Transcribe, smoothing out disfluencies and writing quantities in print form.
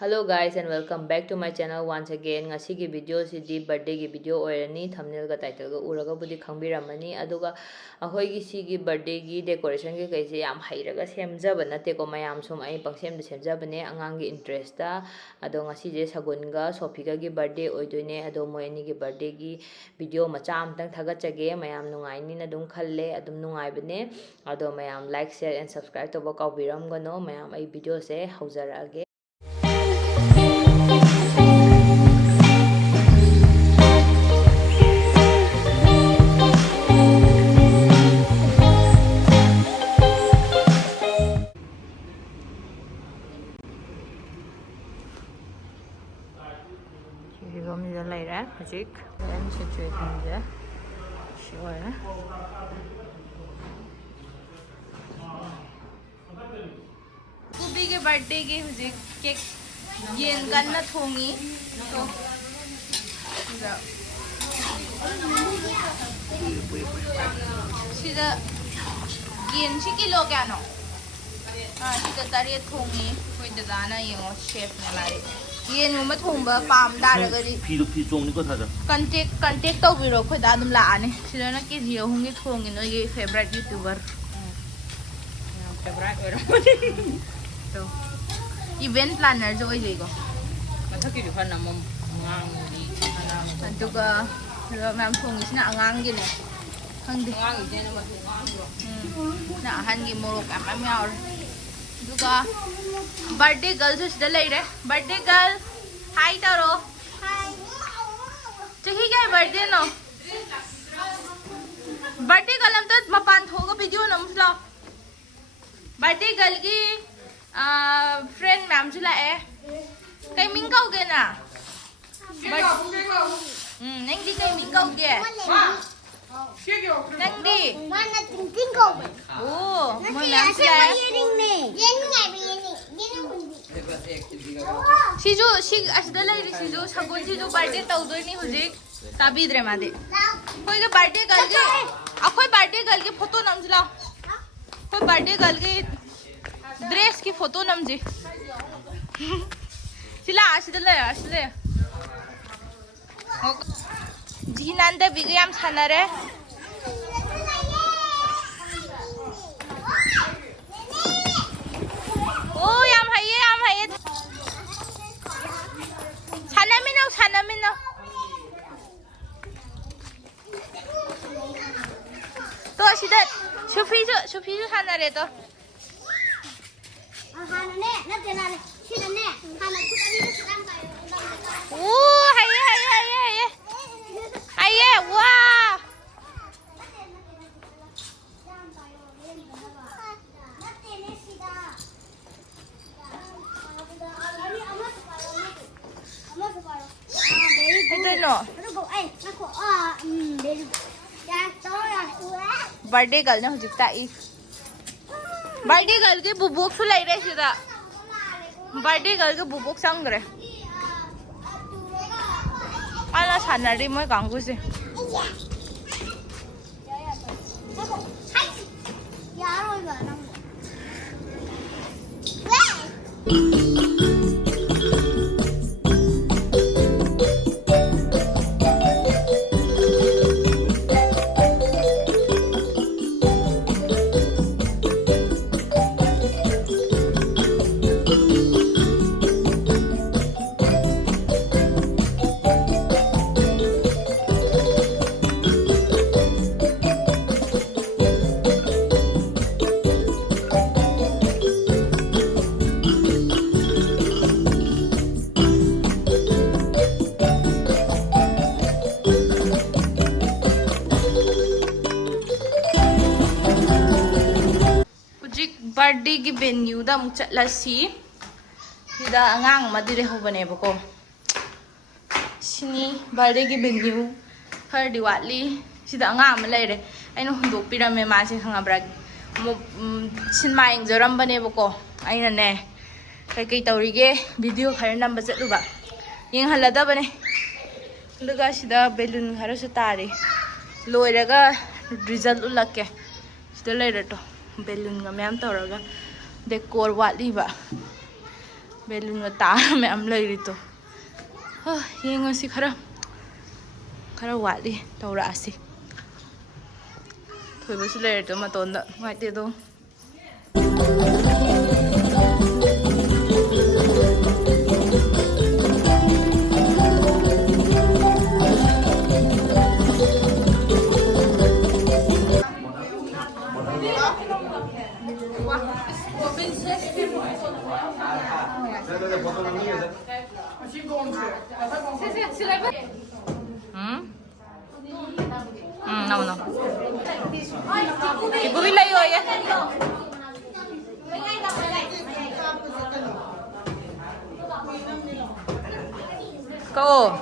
Hello guys and welcome back to my channel once again. Ngasi ki video si di birthday ki video oirani thumbnail ga title ga uraga budi khangbiramani aduga ahoi gi si gi birthday gi decoration ge kai se yam hairaga semjaba nate ko mayam sum ai pangsem de semjabane angang gi interest da ado ngasi je Sougun ga Sophie ga gi birthday oidoine ado moyani gi birthday gi video macha amtang thagachage mayam nungai ni na dum khalle adum nungai bane ado mayam like share and subscribe to ba kawbiram gano mayam ai video se haujara 이겁니다 later 아직 렌즈 주의인데 쉬워요. कुबी के birthday की हुजी cake येन गन्ना थोंगी तो 시다 येन 시 kilo क्या no 시다 तारी थोंगी कोई ददाना येंगो chef ने लारी येन उम थोंबा palm दारगरी 피 종니거 타자 contact तौबिरो खोई दा अदुम लाने सिदाना केजी अहुंगी थोंगी नो ये फेवरेट यूट्यूबर फेवरेट ओरमोनी तो इवेंट प्लानर जो ओइलेगो मथकी दु खना मम ngang अदुगा मैम थोंगिसिना अंगांगिने खंदे अंगांगिने ना अहनगी मोरोक अमम यावर दुगा बर्थडे गर्ल जो सिदा लेरे बर्थडे गर्ल हाय तारो हाय चही गए बर्थडे नो बर्थडे गर्ल हम तो मपान थोगा वीडियो नमसला बर्थडे गर्ल की फ्रेंड मैम जुला है कहीं मिंगा हो गया ना नहीं दी कहीं मिंगा हो गया नहीं दी mana tingting kau be oh mau ma'am siapa जुला yering ni yering ngai be yering 시주 시 아시다 लाइरी 시주 सगुन सिजु बर्थडे तौदोनी हुजिक ताबिद्रे मादे कोई के बर्थडे गर्ल के अखोई बर्थडे गर्ल के फोटो नमजला कोई बर्थडे गर्ल के ड्रेस की फोटो नमजे सिला आसिले जीनांदे बिगयाम सानारे ओ याम हाये सानामिनो तो सिदा सुफीजु सानारे तो hana ne na tena ne sida ne hana ku tadi ni sedang kai ओ हाये वाह na tene sida ani amat separo very good इधर नो rugo ai nako very good ya to ya birthday girl ने हुजिक ताई birthday girl के बुबोक सु लाई रे सिदा बर्थडे गर्ल के बुबोक संगरे आला सानारी मोय गांगु से यार होगा ना बर्थडे की वेन्यू दा मुक चलसी सिदा अंगांग मदिरे होबने बको सिनी बर्थडे की वेन्यू खरदी वाटली सिदा अंगांग म लेरे आइनो हुंदोक पिरामे मासे खंगाब्रा सिनेमा यंगजरम बने बको आइना ने कई कई तौरीगे वीडियो खर नंबर चलुबा यंग हलदा बने लुगा सिदा बेलून खरसु तारे लोइरगा रिजल्ट उलके सिदा लेरे तो बेलून गा मैम तौरगा डेकोर वाटलीबा Balloon mata ma'am lay rito. Yengon si khara wali taura asi. Thôi bữa sẽ lấy mà tốn đợi ngoại tiêu đâu. Nào nào. Chikkubi layo ya. Cậu